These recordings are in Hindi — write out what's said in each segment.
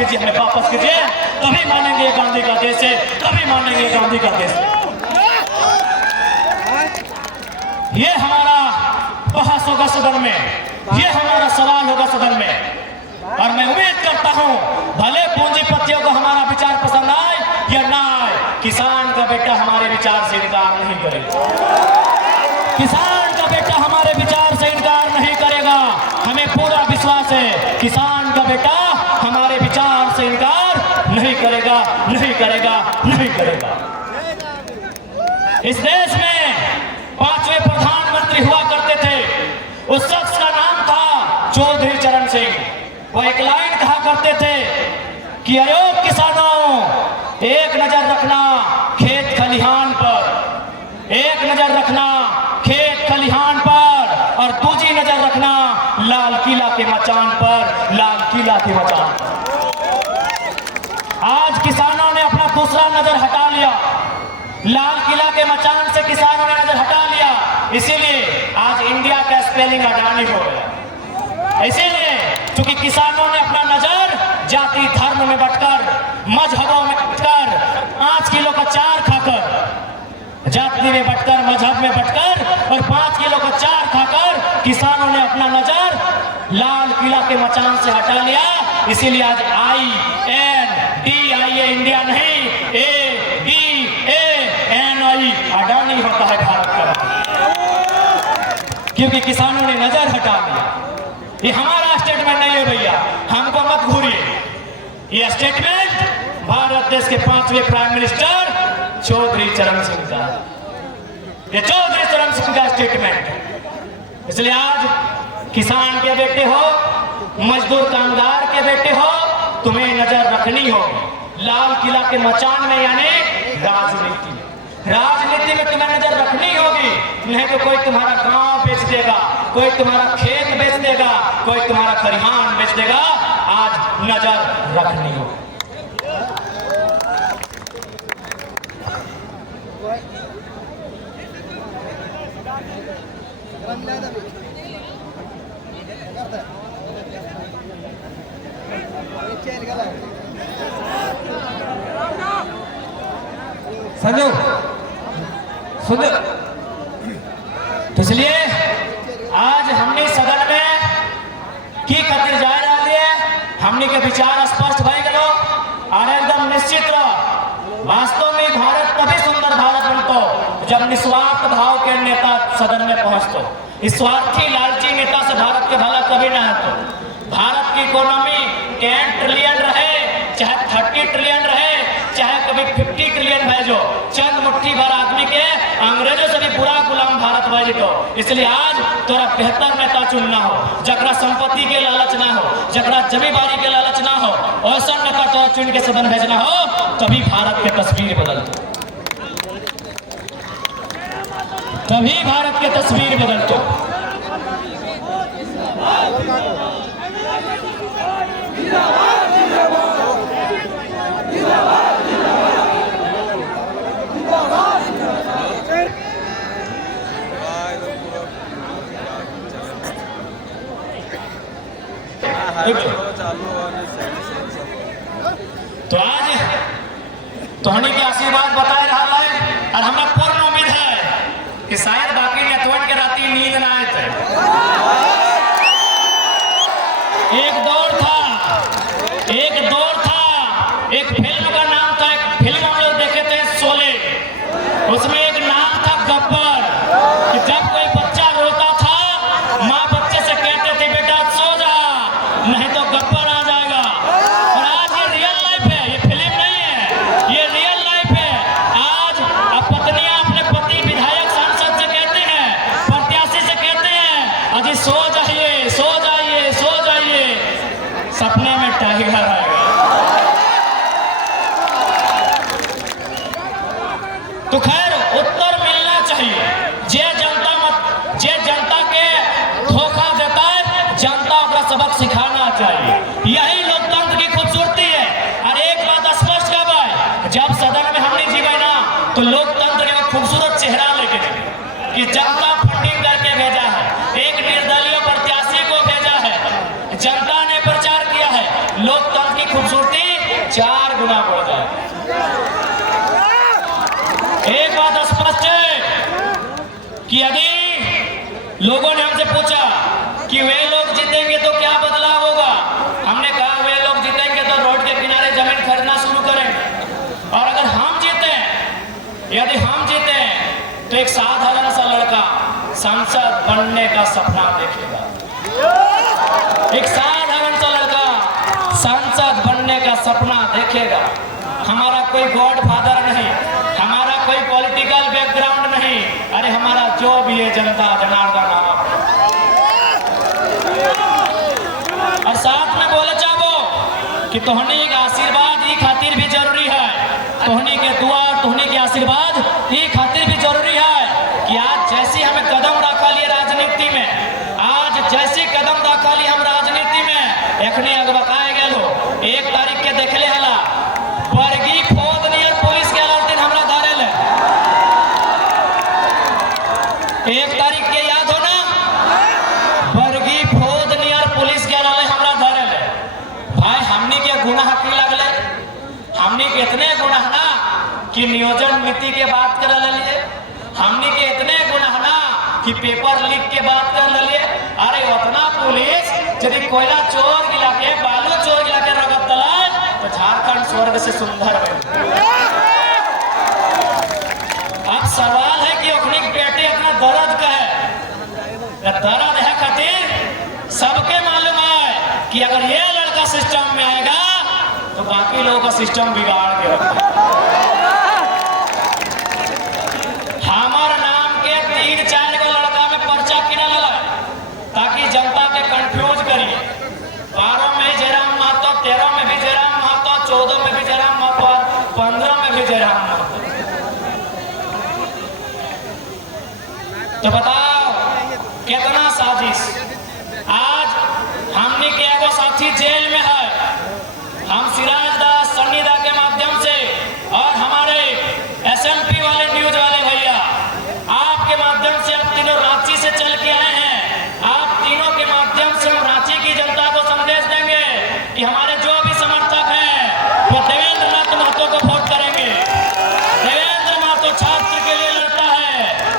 कीजिए, हमें वापस कीजिए, तभी मानेंगे ये गांधी का देश है, तभी मानेंगे ये गांधी का देश है। ये हमारा बहस होगा सदन में, ये हमारा सवाल होगा सदन में, और मैं उम्मीद करता हूं भले पूंजीपतियों को हमारा विचार पसंद आए या ना आए, किसान का बेटा हमारे विचार से इनकार नहीं करेगा। किसान का बेटा हमारे विचार से इनकार नहीं करेगा। हमें पूरा विश्वास है किसान का बेटा हमारे विचार से इनकार नहीं करेगा, नहीं करेगा, नहीं करेगा। इस देश में 5वें प्रधानमंत्री हुआ करते थे, उस शख्स का नाम था चौधरी चरण सिंह। वो एक लाइन कहा करते थे कि अरे किसानों, एक नजर रखना खेत खलिहान पर, एक नजर रखना खेत खलिहान पर, और दूसरी नजर रखना लाल किला के मचान पर, लाल किला के मचान पर। आज किसानों ने अपना दूसरा नजर हटा लिया, लाल किला के मचान से किसानों ने नजर हटा लिया, इसीलिए आज इंडिया का स्पेलिंग अडानी हो गया। इसीलिए क्योंकि किसानों ने अपना नजर जाति धर्म में बंटकर, मजहबों में बंटकर, 5 किलो का चार खाकर, जाति में बंटकर, मजहब में बंटकर और 5 किलो का चार खाकर किसानों ने अपना नजर लाल किला के मचान से हटा लिया। इसीलिए आज INDIA इंडिया नहीं, ADANI अडानी होता है भारत का, क्योंकि किसानों ने नजर हटा दिया। ये हमारा स्टेटमेंट नहीं है भैया, हमको मत घूरिए। ये स्टेटमेंट भारत देश के 5वें प्राइम मिनिस्टर चौधरी चरण सिंह का, ये चौधरी चरण सिंह का स्टेटमेंट है। इसलिए आज किसान के बेटे हो, मजदूर कामगार के बेटे हो, तुम्हें नजर रखनी होगी लाल किला के मचान में, यानी राजनीति में। राजनीति में तुम्हें नजर रखनी होगी, नहीं तो कोई तुम्हारा गांव बेच देगा, कोई तुम्हारा खेत बेच देगा, कोई तुम्हारा खलिहान बेच देगा। आज नजर रखनी होगी। संजो सुन, तो इसलिए आज हमने सदन में की खातिर जाए रहा है, हमने के विचार स्पष्ट भय गलो और एकदम निश्चित रहो। वास्तव में भारत तभी सुंदर भारत बनतो जब निस्वार्थ भाव के नेता सदन में पहुंचतो। इस स्वार्थी लालची नेता से भारत के भला कभी ना होतो। भारत की इकोनॉमी 10 ट्रिलियन रहे, चाहे 30 ट्रिलियन रहे, चाहे कभी 50 ट्रिलियन भेजो, चंद मुट्ठी भर आदमी के अंग्रेजों से भी बुरा गुलाम भारत भेजो। इसलिए आज तोरा बेहतर नेता चुनना हो, जकरा संपत्ति के लालच ना हो, जकरा जमींदारी के लालच ना हो, ऐसा नेता तोरा चुन के सदन भेजना हो, तभी भारत की तस्वीर बदलतो, तभी भारत की तस्वीर बदलतो। तो आज तोहनी के आशीर्वाद बताए रहा है और हमें पूर्ण उम्मीद है कि शायद बाकी नेतवन के राती नींद ना आए थे। एक दौर था, एक फिल्म का नाम था, एक फिल्म हम लोग देखे थे शोले, उसमें एक नाम था गब्बर, कि जब कोई बच्चा रोता था माँ बच्चे से कहते थे बेटा सो जा, नहीं तो गब्बर आ जाएगा। और आज ये रियल लाइफ है, ये फिल्म नहीं है, ये रियल लाइफ है। आज अब पत्नियां अपने पति विधायक सांसद से कहते हैं, प्रत्याशी से कहते हैं अजी सो जाइए, सो जाइए, सो जाइए, सपने में टाइगर आएगा। तो खैर उत्तर मिलना चाहिए। जे जनता के धोखा देता है, जनता का सबक सिखाना चाहिए। यही लोकतंत्र की खूबसूरती है। और एक बात स्पष्ट कब है, जब सदन में हमने जीवे ना तो लोकतंत्र का खूबसूरत चेहरा लेके जीवे कि जनता फंडिंग करके भेजा है, एक निर्दलीय प्रत्याशी को भेजा है, जनता ने प्रचार किया है। लोकतंत्र की खूबसूरती 4 गुना बढ़ जाएगा। एक बात स्पष्ट है कि यदि लोगों ने हमसे पूछा कि वे लोग जीतेंगे तो क्या बदलाव होगा, हमने कहा वे लोग जीतेंगे तो रोड के किनारे जमीन खरीदना शुरू करेंगे। और अगर हम जीते, यदि हम जीते तो एक साधारण सा लड़का सांसद बनने का सपना देखेगा। एक साधारण सा लड़का सांसद बनने का सपना देखेगा। हमारा कोई गॉड फादर नहीं, हमारा कोई पॉलिटिकल बैकग्राउंड नहीं, अरे हमारा जो भी है जनता जनार्दन आप। और साथ में बोले चाहो कि तोहनी का आशीर्वाद ही खातिर भी जरूरी है, तोहनी के दुआ तोहनी के आशीर्वाद ही खातिर भी जरूरी है कि आज जैसी हमें कदम रखा लिए राजनीति में, आज जैसी कदम रखा लिए हम राजनीति में एखने अगबकाए गेलो। 1 तारीख के देखले हला बरगी खोद नियर पुलिस के दिन हमरा धरेले। 1 तारीख के याद हो ना, बरगी खोद नियर पुलिस के हमरा धरेले। भाई हमनी के गुनाह की लगले, हमनी के इतने गुनाह ना कि नियोजन नीति के बात कर लिए, हमनी के इतने गुनाह ना कि पेपर लीक के बात कर लिए। अरे उतना पुलिस यदि कोयला चोर गिला के बालू चोर गिला के रगत तलाए तो झारखंड स्वर्ग से सुंदर है। अब सवाल है कि अपनी बेटे अपना दर्द का है, दर्द है खातिर सबके मालूम है कि अगर ये लड़का सिस्टम में आएगा तो बाकी लोगों का सिस्टम बिगाड़ के रखेगा। हमार नाम के 3-4 गो लड़का में पर्चा किना लगा ताकि जनता के कंफ्यूज करिए। 12 में जयराम महतो, 13 में भी जयराम महतो, 14 में भी जयराम महतो और 15 में भी जयराम महतो। तो बताओ कितना साजिश। आज हमने के एगो साथी जेल में है, हम सिराज दास सन्नी दा के माध्यम से और हमारे SMP वाले न्यूज वाले भैया आपके माध्यम से अब तीनों रांची से चल के आए हैं। आप तीनों के माध्यम से हम रांची की जनता को संदेश देंगे कि हमारे जो भी समर्थक हैं वो देवेंद्र नाथ महतो को वोट करेंगे। देवेंद्र महतो छात्र के लिए लड़ता है,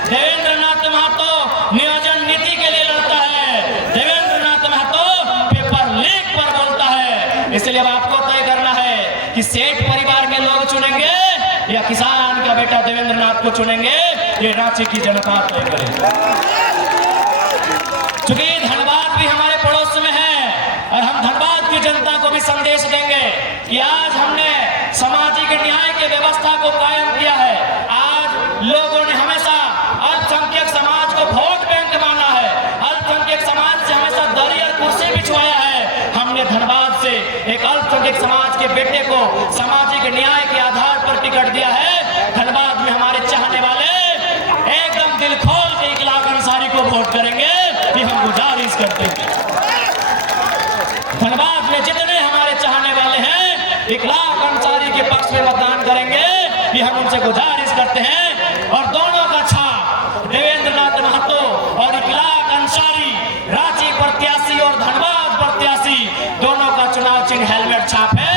देवेंद्र नाथ महतो नियोजन नीति के लिए लड़ता है, देवेंद्र नाथ महतो पेपर लीक पर बोलता है। इसलिए अब आपको तय करना है कि सेठ परिवार के लोग चुनेंगे या किसान का बेटा देवेंद्र नाथ को चुनेंगे, ये रांची की जनता तय करेगी। चूंकि धनबाद भी हमारे पड़ोस में है और हम धनबाद की जनता को भी संदेश देंगे कि आज हमने सामाजिक न्याय की व्यवस्था को कायम किया है। आज लोगों ने हमेशा अल्पसंख्यक समाज को वोट बैंक माना है, अल्पसंख्यक समाज से हमेशा दरी और कुर्सी बिछवाया है। हमने धनबाद से एक अल्पसंख्यक समाज के बेटे को सामाजिक न्याय के आधार पर टिकट दिया है। धनबाद में हमारे चाहने वाले एकदम दिल खोल के 1 लाख अंसारी को वोट करेंगे, ये हम गुजारिश करते हैं। धनबाद में जितने हमारे चाहने वाले हैं 1 लाख अंसारी के पक्ष में मतदान करेंगे, ये हम उनसे गुजारिश करते हैं। और दोनों का छाप देवेंद्र नाथ महतो और 1 लाख अंसारी, रांची प्रत्याशी और धनबाद प्रत्याशी, दोनों का चुनाव चिन्ह हेलमेट छाप है।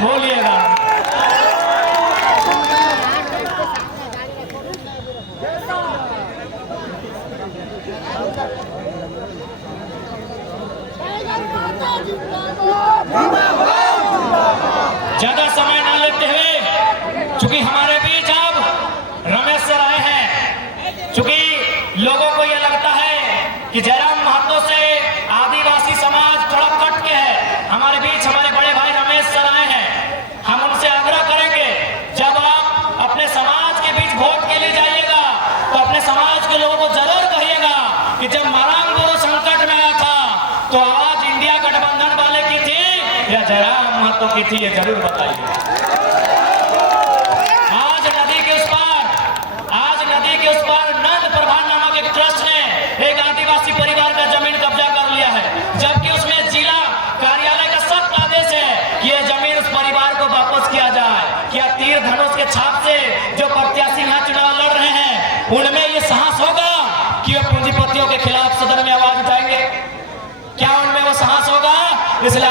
बोलिएगा। ज्यादा समय ना लेते हुए, चूंकि हमारे बीच अब रमेश सर आए हैं, चूंकि लोगों को यह लगता है कि जयराम महतो से आदिवासी समाज थोड़ा कट के है, हमारे बीच हमारे बड़े भाई रमेश सर आए हैं। हम उनसे आग्रह करेंगे जब आप अपने समाज के बीच वोट के लिए जाइएगा तो अपने समाज के लोगों को जरूर कहिएगा कि जब मारांग गुरु संकट में आया था तो आवाज इंडिया गठबंधन वाले की थी या जयराम महतो की थी, ये जरूर बताइए। आज नदी के उस पार नंद प्रभा नामक एक ट्रस्ट ने एक आदिवासी परिवार का जमीन कब्जा कर लिया है, जबकि उसमें जिला कार्यालय का सख्त आदेश है कि यह जमीन उस परिवार को वापस किया जाए। क्या तीर धनुष के छाप से जो प्रत्याशी यहाँ चुनाव लड़ रहे हैं उनमें ये साहस होगा कि वो पूंजीपतियों के खिलाफ सदन में आवाज उठाएंगे? क्या उनमें वो साहस होगा? इसलिए